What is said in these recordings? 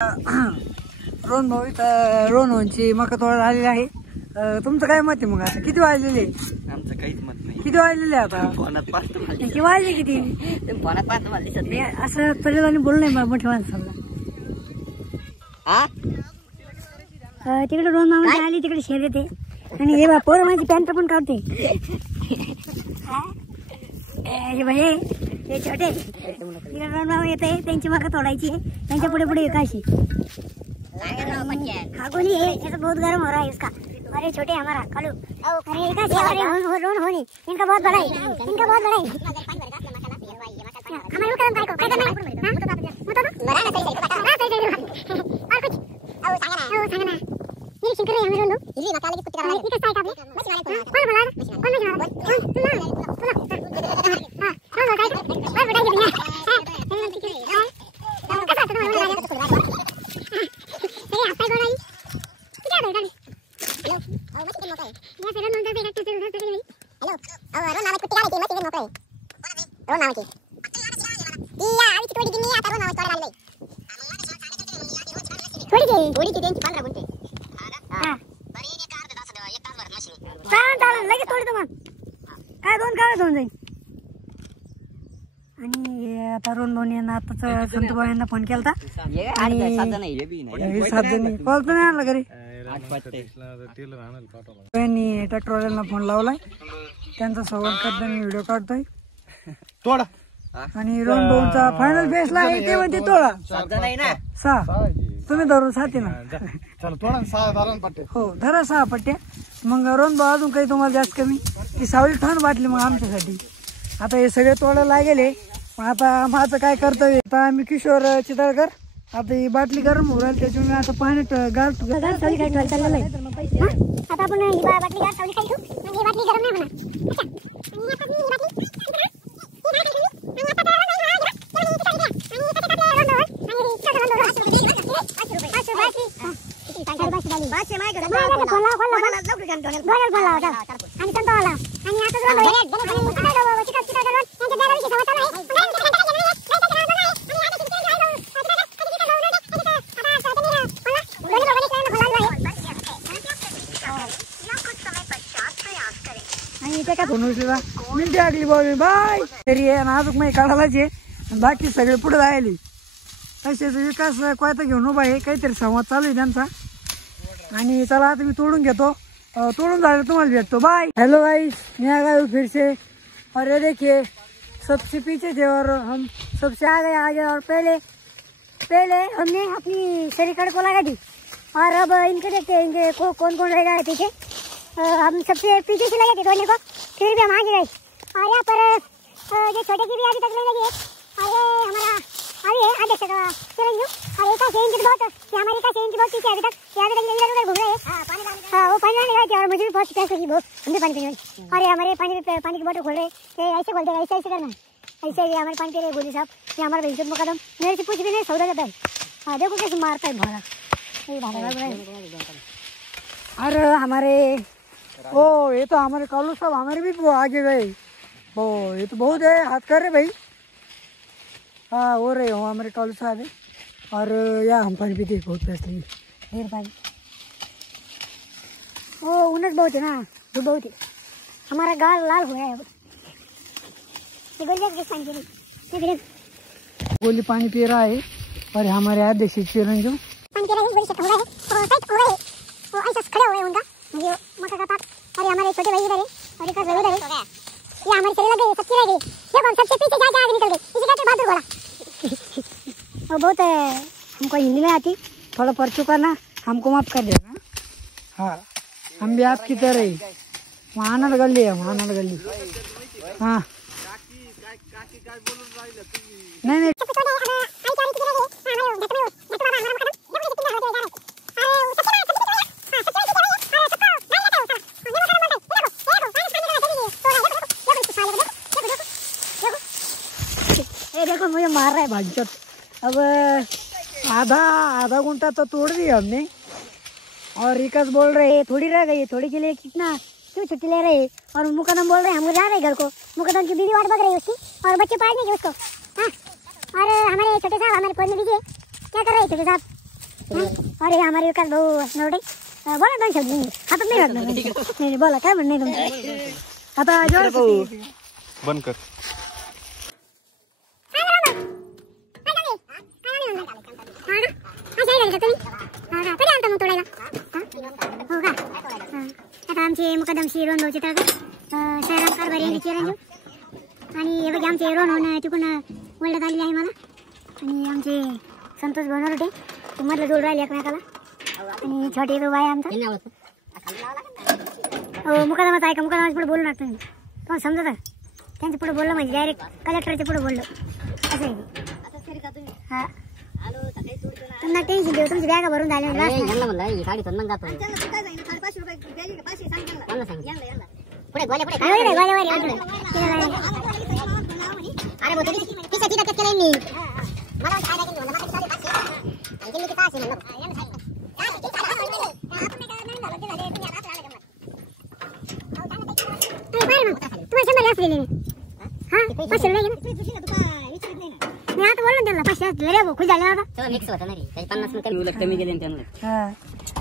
रोहन भाऊ इथं रोहनची मका तोड आलेली आहे. तुमचं काय मत आहे मग? आता किती वाजलेले? आमचं काहीच मत नाही. किती वाजलेले आता? फोनात पाहतो किती वाजले? किती फोनात पाहतो मला दिसत नाही. असं पहिल्यांदा बोलू नये मोठ्या माणसाला. तिकडे रोहन मामा आली तिकडे शेर येते आणि हे बा पोरं माझी पॅन्ट पण काढते. हे छोटे तिकडे रोहन मामा येते त्यांची मका तोडायची त्यांच्या पुढे पुढे एकाशी. हाँ गोली है, ये तो बहुत गर्म हो रहा है इसका. अरे छोटे हमारा कालू, अरे रोन होनी इनका बहुत बड़ा है, इनका बहुत बड़ा है. हमारे ऊपर काय करना है? मराना सही और कुछ सांगना निरीक्षण कर रहे हैं हम लोग. हिरवी मसाले की कुट्टी करा रहे हैं. किसका है आपने? कौन बोला? कौन बोला? हां कौन बोला? और बताइए भैया. थोडी की त्यांची 15 गुंठे. हां बरी एक अर्धा तास एक तास भरत मशीन. चालेल लगेच तोडी मग. काय दोन जाईल. आणि आता रोहन भाऊनी आताच संत भाऊ यांना फोन केलता. आणि 7 जण कळतो नाही आणला घरी. त्यांनी ट्रॅक्टरवाल्यांना फोन लावलाय. त्यांचा संवाद करताना व्हिडिओ काढतोय. तोडा. आणि रोहन भाऊचा फायनल बेसला आहे ते म्हणते तोडा. 7 जण आहे ना. 6 तुम्ही धरून 7 ना. चला तोडा 6 धरण पट्टे. हो धरा 6 पट्ट्या. मग रोहन भाऊ अजून काही तुम्हाला जास्त कमी की सावली ठाण वाटली मग आमच्यासाठी. आता हे सगळे तोडायला गेले. आता माझं काय कर्तव्य. आता आम्ही किशोर चितळकर आता ही बाटली गरम होऊ राहिली त्याच्यामुळे आता पाण्यात घालतो. आता आपण ही बाटली गार सावली खाली ठेवू. ही बाटली गरम नाही म्हणा. बाय तरी अजून मी काढायलाच आहे. बाकी सगळे पुढे राहिले तसेच विकास कोयता घेऊन उभा आहे. काहीतरी संवाद चालू आहे त्यांचा. आणि चला आता मी तोडून घेतो. तोड़ून जाकर तुम्हारा भेटतो. बाय. हेलो गाइस मैं आ गया हूँ फिर से. और ये देखिए सबसे पीछे थे और हम सबसे आगे और पहले हमने अपनी शरीकड़ को लगा दी. और अब इनके देखते हैं इनके को कौन रहेगा पीछे. हम सबसे पीछे से लगे थे तोड़ने को. फिर भी हम आगे गए. और यहाँ पर जो छोटे की भी अभी तक लगी है. और ये हमारा अभी है अध्यक्ष चिरंजीव. और एक इंच बहुत हमारे का इंच बहुत पीछे अभी तक इधर उधर घूम रहे हैं. हाँ वो पानी डालने गए थे और मुझे भी बहुत प्यास लगी. वो हम भी पानी पीने. और ये हमारे पानी की बोतल खोल रहे. ऐसे खोलते हैं ऐसे करना. ऐसे ये हमारे पानी पी रहे गोली साहब. ये हमारा भैंस मुकदम मेरे से कुछ भी नहीं सौदा जाता है. हाँ देखो कैसे मारता है भाड़ा. और हमारे ओ ये तो हमारे कालू साहब हमारे भी आगे गए. ओ ये तो बहुत है हाथ कर रहे भाई. हाँ हो रहे हो हमारे कालू साहब है. और या हम पानी पीते बहुत प्यास लगी. ढेर पानी. ओ उन्नत बहुत है ना. धूप बहुत है. हमारा गाल लाल हो गया है. गोली पानी पी रहा है. और हमारे अध्यक्ष चिरंजीव पानी पी रहे हैं. बड़ी शक्ल हो रहा है. और ऐसा खड़े हुए उनका ये मका का पाक. और हमारे छोटे भाई इधर है और एक जरूर है. ये हमारे चले लगे सबसे रह गई. देखो हम सबसे पीछे जाके आगे निकल गए. इसी कहते बहादुर घोड़ा. और बहुत हमको हिंदी में आती. थोड़ा पढ़ चुका ना हमको माफ कर देना. हाँ हम भी आपकी तरह ही. महानद गली है महानद गली. हाँ नहीं देखो मुझे मार रहा है भाजपा. अब आधा घंटा तो तोड़ दिया हमने. और विकास बोल रहे हैं थोड़ी रह गई. थोड़ी के लिए कितना क्यों छुट्टी ले रहे हैं. और मुकदम बोल रहे हैं हम जा रहे घर को. मुकदम की बीवी वाट बग रही है उसकी और बच्चे पालने के उसको. हाँ और हमारे छोटे साहब हमारे फोन में दीजिए क्या कर रहे हैं छोटे साहब. अरे हमारे विकास भाऊ नवडे बोला दोन शब्द हातात नाही घातलं नाही बोला काय म्हणणं तुमचं आता जेवण बंद कर. आता आमचे मुकदमशी रोहन भाऊचे तर शायराम कारभारी यांनी चिरंजीव आणि हे बघा आमचे रोहन तिकडून ओळखत आलेली आहे मला आणि आमचे संतोष बनवटे ते मधलं जोड राहिले एकमेकाला आणि छोटे तो बाय आमचा हो मुकदमाच आहे का मुकदमाच्या पुढे बोलू लागतो तुम्हाला समजत त्यांच्या पुढे बोललं म्हणजे डायरेक्ट कलेक्टरच्या पुढे बोललो असं आहे हा तुम्हाला टेन्शन देऊ तुमची बॅगा भरून झाल्या आता बोलून त्यांना 500 रे भाऊ खुश झाले आता मिक्स होता नाही 50 रुपये कमी गेले ना त्यांना.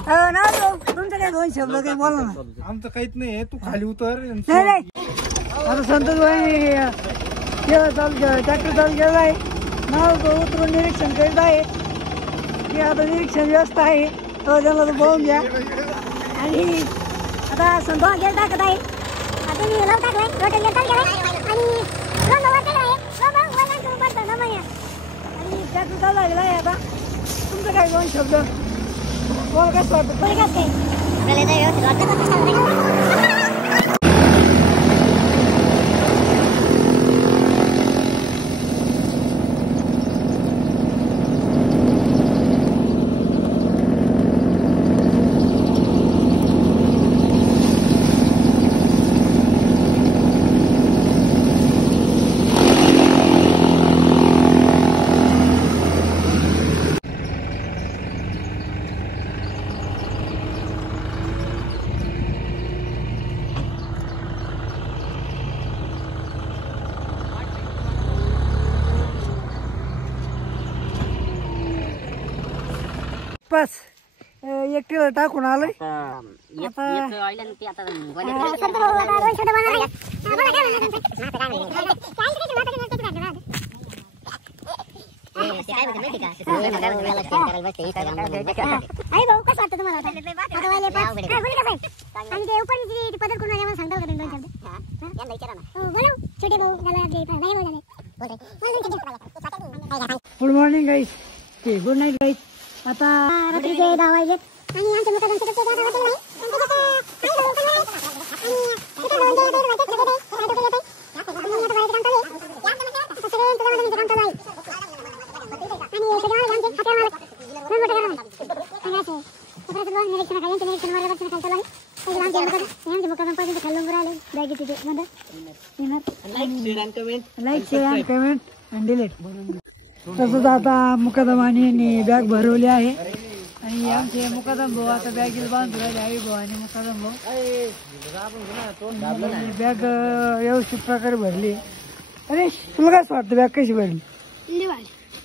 हा ना तुमचं काय दोन शब्द काही बोला ना. आमचं काहीच नाही, तू खाली उतर. नाही नाही आता संतोष भाई केला चालू ट्रॅक्टर चालू केला आहे नाव तो उतरून निरीक्षण करीत आहे की आता निरीक्षण व्यवस्था आहे तो त्याला तो बघून घ्या आणि आता संतोष गेल टाकत आहे आता मी लव टाकलाय टोटल गेल टाकलाय आणि आणि ट्रॅक्टर चालू झालेला आहे आता तुमचं काय दोन शब्द बोल कसं वाटतं कोणी कसं काय आपल्याला व्यवस्थित वाटतं. बस एकटीला टाकून आलोय गुड मॉर्निंग गाईस गुड नाईट गाईस आता रात्रीचे 10 वाजलेत आणि आमच्या मुकादमचे तर काय होतं नाही लाईक शेअर कमेंट आणि डिलीट तसंच आता मुकदम आणि बॅग भरवली आहे आणि आमचे मुकदम भाऊ आता बॅगेला बांधून राहिले आई भाऊ आणि मुकदम भाऊ बॅग व्यवस्थित प्रकारे भरली. अरे तुला काय वाटतं बॅग कशी भरली?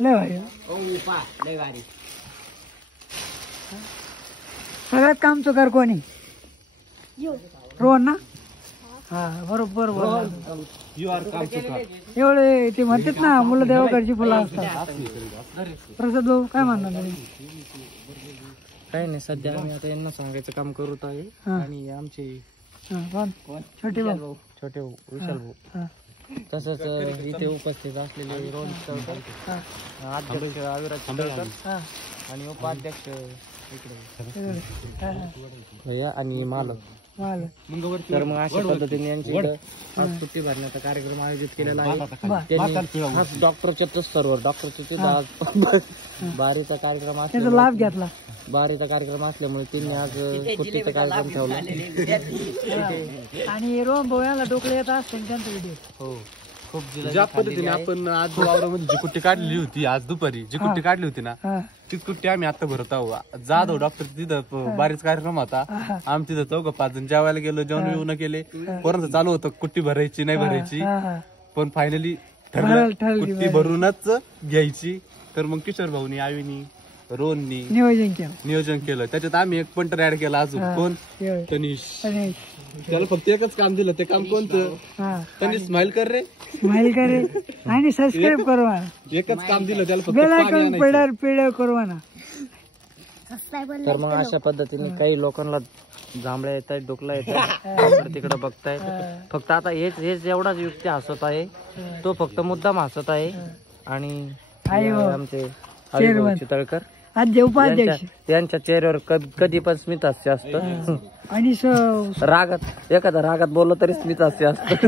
लय भारी. सगळ्यात काम चुकार कोणी? रोहन ना. हा बरोबर एवढे ते म्हणतात ना मुलं देवाकडची फुलं असतात. प्रसाद भाऊ काय म्हणणार तुम्ही? काही नाही सध्या आम्ही आता यांना सांगायचं काम करत आहे आणि आमचे छोटे भाऊ विशाल भाऊ तसंच इथे उपस्थित असलेले रोहन चौधरी अध्यक्ष अविराज चौधरी आणि उपाध्यक्ष इकडे आणि मालक तर मग अशा पद्धतीने यांची आज सुट्टी भरण्याचा कार्यक्रम आयोजित केलेला आहे. डॉक्टर स्तरवर डॉक्टर आज बारीचा कार्यक्रम असल्यामुळे लाभ घेतला बारीचा कार्यक्रम असल्यामुळे त्यांनी आज सुट्टीचा कार्यक्रम ठेवला आणि रोहन भाऊ याला डोकले येत असते त्यांचा व्हिडिओ. हो खूप ज्या पद्धतीने आपण आज वावरामध्ये जी कुट्टी काढलेली होती आज दुपारी जी कुट्टी काढली होती ना तीच कुट्टी आम्ही आता भरत आहोत. जाधव डॉक्टर तिथं बारीच कार्यक्रम होता आम्ही तिथं 4-5 जण जेवायला गेलो जेवण येऊन केले परंतु चालू होतं कुट्टी भरायची नाही भरायची पण फायनली ठरलं कुट्टी भरूनच घ्यायची. तर मग किशोर भाऊनी आवीनी रोहननी नियोजन केलं. नियोजन केलं. त्याच्यात आम्ही एक पंटर ऍड केला अजून. कोण? एवढं. तनिष. आणि त्याला फक्त एकच काम दिलं. ते काम कोणतं? हा तनिष स्माइल कर रे. स्माइल करे आणि सबस्क्राईब करू म्हणा. एकच काम दिलं त्याला फक्त बेल पाणी आयकॉन आणायचं. पेड करू म्हणा. तर मग अशा पद्धतीने काही लोकांना जांभळ्या येत आहेत, डोकला येत आहेत, तिकडे बघतायत. फक्त आता हेच एवढाच युक्ती हसत आहे, तो फक्त मुद्दाम हसत आहे. आणि आमचे हरिभाऊ चितळकर आज उपाध्यक्ष यांच्या चेहऱ्यावर कधी पण स्मित हास्य असतं. आणि रागात एखादा रागात बोललं तरी स्मित हास्य असतं.